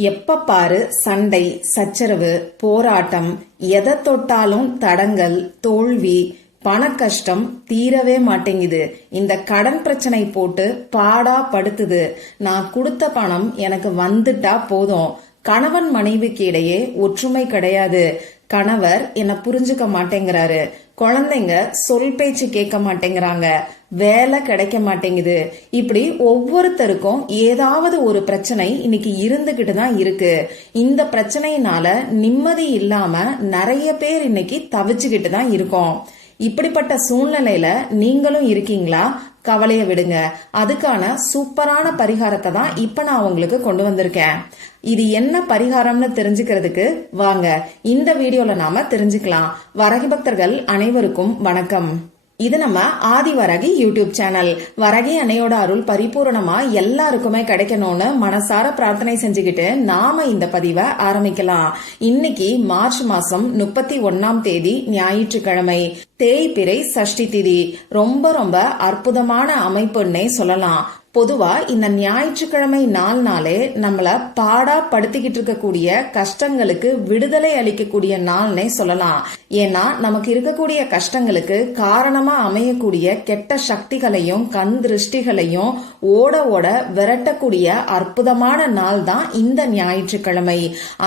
எப்ப பாரு சண்டை சச்சரவு போராட்டம் எதை தொட்டாலும் தடங்கல் தோல்வி பண கஷ்டம் தீரவே மாட்டேங்குது. இந்த கடன் பிரச்சனை போட்டு பாடா படுத்துது. நான் கொடுத்த பணம் எனக்கு வந்துட்டா போதும். கணவன் மனைவிக்கு இடையே ஒற்றுமை கிடையாது. கணவர் என்ன புரிஞ்சுக்க மாட்டேங்கிறாரு. குழந்தைங்க சொல் பேச்சு கேட்க மாட்டேங்கிறாங்க. வேலை கிடைக்க மாட்டேங்குது. இப்படி ஒவ்வொருத்தருக்கும் ஏதாவது ஒரு பிரச்சனை இன்னைக்கு இருந்துகிட்டு தான் இருக்கு. இந்த பிரச்சனையினால நிம்மதி இல்லாம நிறைய பேர் இன்னைக்கு தவிச்சுக்கிட்டு தான் இருக்கோம். இப்படிப்பட்ட சூழ்நிலையில நீங்களும் இருக்கீங்களா? கவலைய விடுங்க. அதுக்கான சூப்பரான பரிகாரத்தை தான் இப்ப நான் உங்களுக்கு கொண்டு வந்திருக்கேன். இது என்ன பரிகாரம்னு தெரிஞ்சுக்கிறதுக்கு வாங்க. இந்த வீடியோல நாம தெரிஞ்சுக்கலாம். வரகி பக்தர்கள் அனைவருக்கும் வணக்கம். இது நம்ம ஆதி வரகி யூடியூப் சேனல். வரகி அன்னையோட அருள் பரிபூரணமா எல்லாருக்குமே கிடைக்கணும்னு மனசார பிரார்த்தனை செஞ்சுக்கிட்டு நாம இந்த பதிவை ஆரம்பிக்கலாம். இன்னைக்கு மார்ச் மாசம் முப்பத்தி ஒன்னாம் தேதி ஞாயிற்றுக்கிழமை தேய்பிறை சஷ்டி திதி. ரொம்ப ரொம்ப அற்புதமான அமைப்புன்னே சொல்லலாம். பொதுவா இந்த ஞாயிற்றுக்கிழமை நாள் நாளே நம்மள பாடா படுத்திக்கிட்டு இருக்கக்கூடிய கஷ்டங்களுக்கு விடுதலை அளிக்கக்கூடிய நாள்னே சொல்லலாம். ஏன்னா நமக்கு இருக்கக்கூடிய கஷ்டங்களுக்கு காரணமா அமையக்கூடிய கெட்ட சக்திகளையும் கண் திருஷ்டிகளையும் ஓட ஓட விரட்டக்கூடிய அற்புதமான நாள் தான் இந்த ஞாயிற்றுக்கிழமை.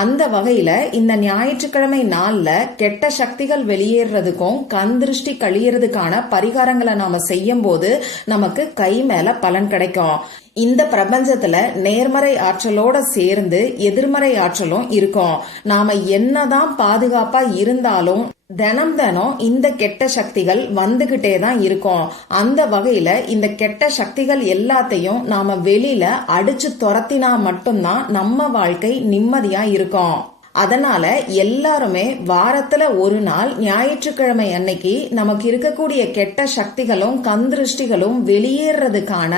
அந்த வகையில இந்த ஞாயிற்றுக்கிழமை நாள்ல கெட்ட சக்திகள் வெளியேறதுக்கும் கண் திருஷ்டி கழியறதுக்கான பரிகாரங்களை நாம செய்யும் போது நமக்கு கை மேல பலன் கிடைக்கும். இந்த பிரபஞ்சத்துல நேர்மறை ஆற்றலோட சேர்ந்து எதிர்மறை ஆற்றலும் இருக்கும். நாம என்னதான் பாதுகாப்பா இருந்தாலும் தினம் தினம் இந்த கெட்ட சக்திகள் வந்துகிட்டே தான் இருக்கும். அந்த வகையில இந்த கெட்ட சக்திகள் எல்லாத்தையும் நாம வெளியில அடிச்சு துரத்தினா மட்டும்தான் நம்ம வாழ்க்கை நிம்மதியா இருக்கும். அதனால எல்லாருமே வாரத்துல ஒரு நாள் ஞாயிற்றுக்கிழமை அன்னைக்கு நமக்கு இருக்கக்கூடிய கெட்ட சக்திகளும் கந்திருஷ்டிகளும் வெளியேறதுக்கான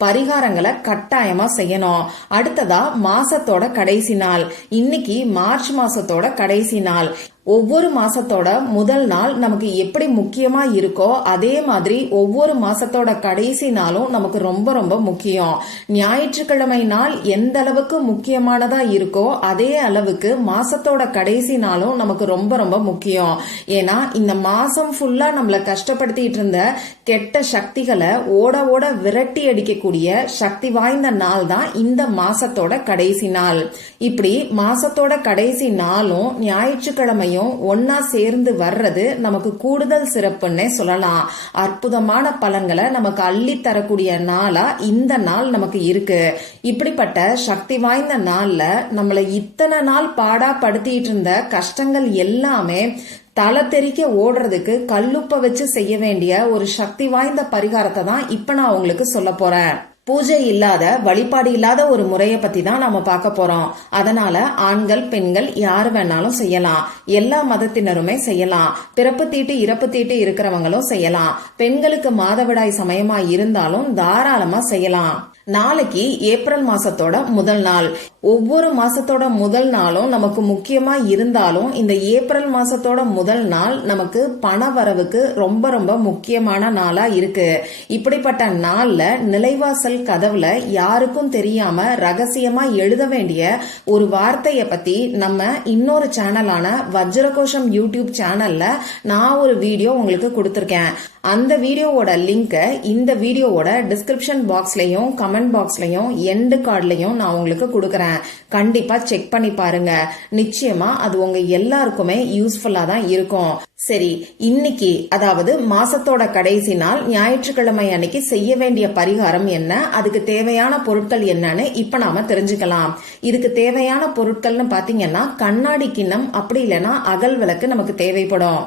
பரிகாரங்களை கட்டாயமா செய்யணும். அடுத்ததா மாசத்தோட கடைசி நாள். இன்னைக்கு மார்ச் மாசத்தோட கடைசி நாள். ஒவ்வொரு மாசத்தோட முதல் நாள் நமக்கு எப்படி முக்கியமா இருக்கோ அதே மாதிரி ஒவ்வொரு மாசத்தோட கடைசி நாளும் நமக்கு ரொம்ப ரொம்ப முக்கியம். ஞாயிற்றுக்கிழமை நாள் எந்த அளவுக்கு முக்கியமானதா இருக்கோ அதே அளவுக்கு மாசத்தோட கடைசி நாளும் நமக்கு ரொம்ப ரொம்ப முக்கியம். ஏன்னா இந்த மாசம் ஃபுல்லா நம்மள கஷ்டப்படுத்திட்டு இருந்த கெட்ட சக்திகளை ஓட ஓட விரட்டி அடிக்கக்கூடிய சக்தி வாய்ந்த நாள் தான் இந்த மாசத்தோட கடைசி நாள். இப்படி மாசத்தோட கடைசி நாளும் ஞாயிற்றுக்கிழமையும் ஒன்னா சேர்ந்து வர்றது நமக்கு கூடுதல் சிறப்புன்னே சொல்லலாம். அற்புதமான பலன்களை நமக்கு அள்ளி தரக்கூடிய நாளா இந்த நாள் நமக்கு இருக்கு. இப்படிப்பட்ட சக்தி வாய்ந்த நாள்ல நம்மளை இத்தனை நாள் பாடா படுத்திட்டு இருந்த கஷ்டங்கள் எல்லாமே தலை தெறிக்க ஓடுறதுக்கு கல்லுப்ப வச்சு செய்ய வேண்டிய ஒரு சக்தி வாய்ந்த பரிகாரத்தை தான் இப்ப நான் உங்களுக்கு சொல்ல போறேன். பூஜை இல்லாத வழிபாடு இல்லாத ஒரு முறையை பத்தி தான் நாம பார்க்க போறோம். அதனால ஆண்கள் பெண்கள் யார் வேணாலும் செய்யலாம். எல்லா மதத்தினருமே செய்யலாம். பிறப்பு தீட்டு இறப்பு தீட்டு இருக்கிறவங்களும் செய்யலாம். பெண்களுக்கு மாதவிடாய் சமயமா இருந்தாலும் தாராளமா செய்யலாம். நாளைக்கு ஏப்ரல் மாசத்தோட முதல் நாள். ஒவ்வொரு மாசத்தோட முதல் நாளும் நமக்கு முக்கியமா இருந்தாலும் இந்த ஏப்ரல் மாசத்தோட முதல் நாள் நமக்கு பண வரவுக்கு ரொம்ப ரொம்ப முக்கியமான நாளா இருக்கு. இப்படிப்பட்ட நாள்ல நிலைவாசல் கதவுல யாருக்கும் தெரியாம ரகசியமா எழுத வேண்டிய ஒரு வார்த்தைய பத்தி நம்ம இன்னொரு சேனலான வஜ்ரகோஷம் யூடியூப் சேனல்ல நான் ஒரு வீடியோ உங்களுக்கு கொடுத்துருக்கேன். அந்த வீடியோவோட லிங்கை இந்த வீடியோவோட டிஸ்கிரிப்ஷன் பாக்ஸ்லயும் கமெண்ட் பாக்ஸ்லயும் எண்டு கார்ட்லயும் நான் உங்களுக்கு கொடுக்கறேன். கண்டிப்பா செக் பண்ணி பாருங்க. நிச்சயமா அது உங்க எல்லாருக்குமே யூஸ்ஃபுல்லா தான் இருக்கும். சரி இன்னைக்கு அதாவது மாசத்தோட கடைசி நாள் ஞாயிற்றுக்கிழமை அன்னைக்கு செய்ய வேண்டிய பரிகாரம் என்ன? அதுக்கு தேவையான பொருட்கள் என்னன்னு இப்ப நாம தெரிஞ்சுக்கலாம். இதுக்கு தேவையான பொருட்கள்னு பாத்தீங்கன்னா கண்ணாடி கிண்ணம் அப்படி இல்லைன்னா அகல் விளக்கு நமக்கு தேவைப்படும்.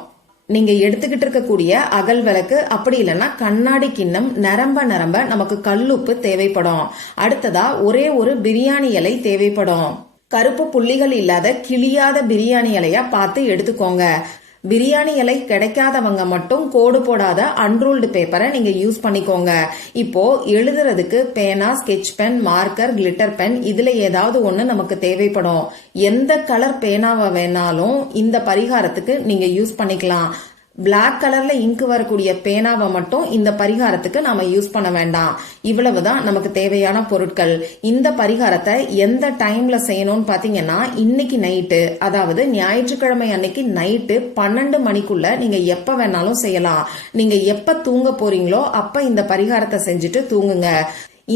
நீங்க எடுத்துக்கிட்டு இருக்கக்கூடிய அகல் விளக்கு அப்படி இல்லைன்னா கண்ணாடி கிண்ணம் நரம்ப நரம்ப நமக்கு கல்லுப்பு தேவைப்படும். அடுத்ததா ஒரே ஒரு பிரியாணி இலை தேவைப்படும். கருப்பு புள்ளிகள் இல்லாத கிளியாத பிரியாணி இலையா பார்த்து எடுத்துக்கோங்க. பிரியாணி இலை கிடைக்காதவங்க மட்டும் கோடு போடாத அன்ரூல்டு பேப்பரை நீங்க யூஸ் பண்ணிக்கோங்க. இப்போ எழுதுறதுக்கு பேனா sketch pen marker glitter pen இதுல ஏதாவது ஒண்ணு நமக்கு தேவைப்படும். எந்த கலர் பேனாவை வேணாலும் இந்த பரிகாரத்துக்கு நீங்க யூஸ் பண்ணிக்கலாம். பிளாக் கலர்ல இங்கு வரக்கூடிய பேனாவை மட்டும் இந்த பரிகாரத்துக்கு நாம யூஸ் பண்ண வேண்டாம். இவ்வளவுதான் நமக்கு தேவையான பொருட்கள். இந்த பரிகாரத்தை எந்த டைம்ல செய்யணும்னு பாத்தீங்கன்னா இன்னைக்கு நைட்டு அதாவது ஞாயிற்றுக்கிழமை அன்னைக்கு நைட்டு பன்னெண்டு மணிக்குள்ள நீங்க எப்ப வேணாலும் செய்யலாம். நீங்க எப்ப தூங்க போறீங்களோ அப்ப இந்த பரிகாரத்தை செஞ்சுட்டு தூங்குங்க.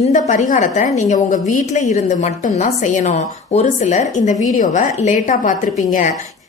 இந்த பரிகாரத்தை நீங்க உங்க வீட்டுல இருந்து மட்டும்தான் செய்யணும். ஒரு சிலர் இந்த வீடியோவை லேட்டா பார்த்திருப்பீங்க.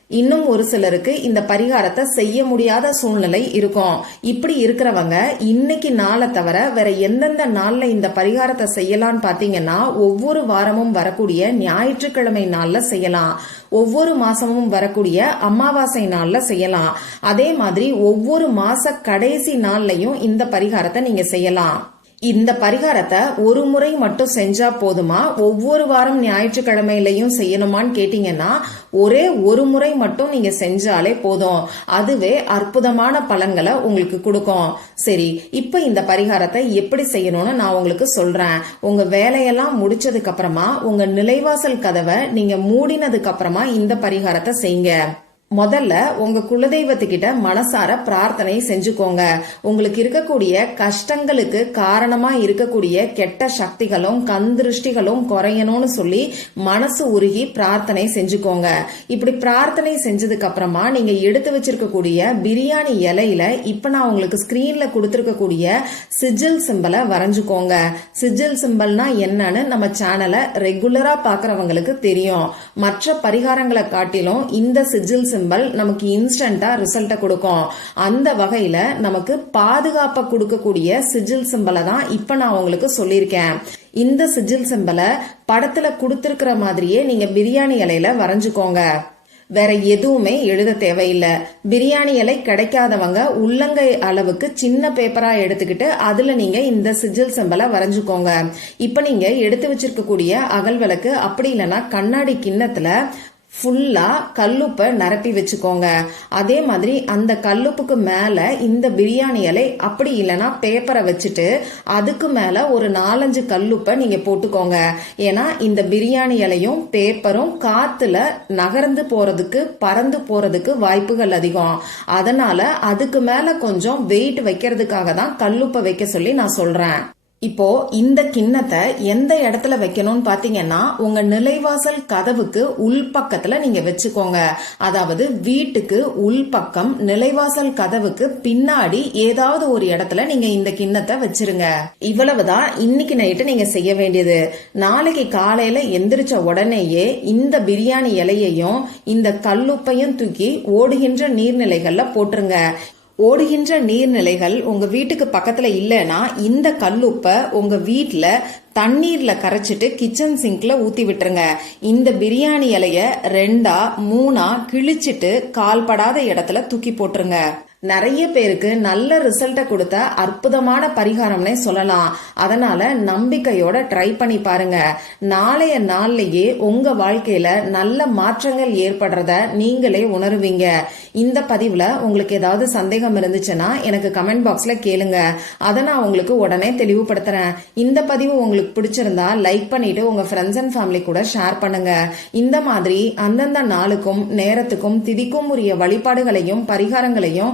இன்னும் ஒரு சிலருக்கு இந்த பரிகாரத்தை செய்ய முடியாத சூழ்நிலை இருக்கும். இப்படி இருக்கிறவங்க இன்னைக்கு நாளை தவிர வேற எந்தெந்த நாள்ல இந்த பரிகாரத்தை செய்யலாம்னு பாத்தீங்கன்னா ஒவ்வொரு வாரமும் வரக்கூடிய ஞாயிற்றுக்கிழமை நாள்ல செய்யலாம். ஒவ்வொரு மாசமும் வரக்கூடிய அமாவாசை நாள்ல செய்யலாம். அதே மாதிரி ஒவ்வொரு மாச கடைசி நாள்லயும் இந்த பரிகாரத்தை நீங்க செய்யலாம். இந்த பரிகாரத்தை ஒரு முறை மட்டும் செஞ்சா போதுமா? ஒவ்வொரு வாரம் ஞாயிற்றுக்கிழமையிலையும் செய்யணுமான்னு கேட்டீங்கன்னா ஒரே ஒரு முறை மட்டும் நீங்க செஞ்சாலே போதும். அதுவே அற்புதமான பலன்களை உங்களுக்கு கொடுக்கும். சரி இப்ப இந்த பரிகாரத்தை எப்படி செய்யணும்னு நான் உங்களுக்கு சொல்றேன். உங்க வேலையெல்லாம் முடிச்சதுக்கு அப்புறமா உங்க நிலைவாசல் கதவை நீங்க மூடினதுக்கு அப்புறமா இந்த பரிகாரத்தை செய்யுங்க. முதல்ல உங்க குலதெய்வத்துக்கிட்ட மனசார பிரார்த்தனை செஞ்சுக்கோங்க. உங்களுக்கு இருக்கக்கூடிய கஷ்டங்களுக்கு காரணமா இருக்கக்கூடிய கெட்ட சக்திகளும் கந்திருஷ்டிகளும் குறையணும்னு சொல்லி மனசு உருகி பிரார்த்தனை செஞ்சுக்கோங்க. இப்படி பிரார்த்தனை செஞ்சதுக்கு அப்புறமா நீங்க எடுத்து வச்சிருக்கக்கூடிய பிரியாணி இலையில இப்ப நான் உங்களுக்கு ஸ்கிரீன்ல கொடுத்துருக்கக்கூடிய சிஜில் சிம்பலை வரைஞ்சுக்கோங்க. சிஜில் சிம்பல்னா என்னன்னு நம்ம சேனலை ரெகுலரா பாக்குறவங்களுக்கு தெரியும். மற்ற பரிகாரங்களை காட்டிலும் இந்த சிஜில் சிம்பல் நமக்கு இன்ஸ்டன்டா ரிசல்ட்டை கொடுக்கும். அந்த வகையில நமக்கு பாதுகாப்பை கொடுக்கக்கூடிய சிஜில் சிம்பலை தான் இப்ப நான் உங்களுக்கு சொல்லியிருக்கேன். இந்த சிஜில் சிம்பலை படத்துல கொடுத்திருக்கிற மாதிரியே நீங்க பிரியாணி இலையில வரைஞ்சுக்கோங்க. வேற எதுவுமே எழுத தேவையில்லை. பிரியாணி இலை கிடைக்காதவங்க உள்ளங்கை அளவுக்கு சின்ன பேப்பரா எடுத்துக்கிட்டு அதுல நீங்க இந்த சிஜில் செம்பலை வரைஞ்சுக்கோங்க. இப்ப நீங்க எடுத்து வச்சிருக்கக்கூடிய அகல் விளக்கு அப்படி இல்லைன்னா கண்ணாடி கிண்ணத்துல ஃபுல்லா கல்லுப்பை நிரப்பி வச்சுக்கோங்க. அதே மாதிரி அந்த கல்லுப்புக்கு மேல இந்த பிரியாணி இலை அப்படி இல்லைன்னா பேப்பரை வச்சுட்டு அதுக்கு மேல ஒரு நாலஞ்சு கல்லுப்பை நீங்க போட்டுக்கோங்க. ஏன்னா இந்த பிரியாணி இலையும் பேப்பரும் காத்துல நகர்ந்து போறதுக்கு பறந்து போறதுக்கு வாய்ப்புகள் அதிகம். அதனால அதுக்கு மேல கொஞ்சம் வெயிட் வைக்கிறதுக்காக தான் கல்லுப்பை வைக்க சொல்லி நான் சொல்றேன். இப்போ இந்த கிண்ணத்தை எந்த இடத்துல வைக்கணும்னு பாத்தீங்கன்னா உங்க நிலைவாசல் கதவுக்கு உள்பக்கத்துல நீங்க வச்சுக்கோங்க. அதாவது வீட்டுக்கு உள்பக்கம் நிலைவாசல் கதவுக்கு பின்னாடி ஏதாவது ஒரு இடத்துல நீங்க இந்த கிண்ணத்தை வச்சிருங்க. இவ்வளவுதான் இன்னைக்கு நைட்டு நீங்க செய்ய வேண்டியது. நாளைக்கு காலையில எந்திரிச்ச உடனேயே இந்த பிரியாணி இலையையும் இந்த கல்லுப்பையும் தூக்கி ஓடுகின்ற நீர்நிலைகள்ல போட்டுருங்க. ஓடுகின்ற நீர்நிலைகள் உங்க வீட்டுக்கு பக்கத்துல இல்லைன்னா இந்த கல்லுப்பை உங்க வீட்டில் தண்ணீர்ல கரைச்சிட்டு கிச்சன் சிங்க்ல ஊத்தி விட்டுருங்க. இந்த பிரியாணி இலைய ரெண்டா மூணா கிழிச்சிட்டு கால்படாத இடத்துல தூக்கி போட்டுருங்க. நிறைய பேருக்கு நல்ல ரிசல்ட்டை கொடுத்த அற்புதமான பரிகாரம்னே சொல்லலாம். அதனால நம்பிக்கையோட ட்ரை பண்ணி பாருங்க. நாளைய நாள்லயே உங்க வாழ்க்கையில நல்ல மாற்றங்கள் ஏற்படுறத நீங்களே உணருவீங்க. இந்த பதிவுல உங்களுக்கு ஏதாவது சந்தேகம் இருந்துச்சுன்னா எனக்கு கமெண்ட் பாக்ஸ்ல கேளுங்க. அதை நான் உங்களுக்கு உடனே தெளிவுபடுத்துறேன். இந்த பதிவு உங்களுக்கு பிடிச்சிருந்தா லைக் பண்ணிட்டு உங்க ஃப்ரெண்ட்ஸ் அண்ட் ஃபேமிலி கூட ஷேர் பண்ணுங்க. இந்த மாதிரி அந்தந்த நாளுக்கும் நேரத்துக்கும் திதிக்கும் உரிய வழிபாடுகளையும் பரிகாரங்களையும்